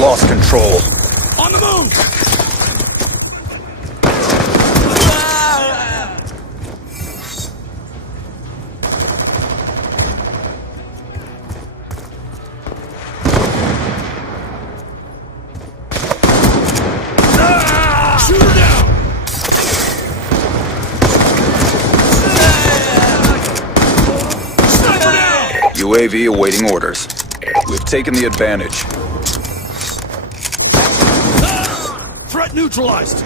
lost control. On the move! Shoot her down! Sniper down! UAV awaiting orders. We've taken the advantage. Threat neutralized!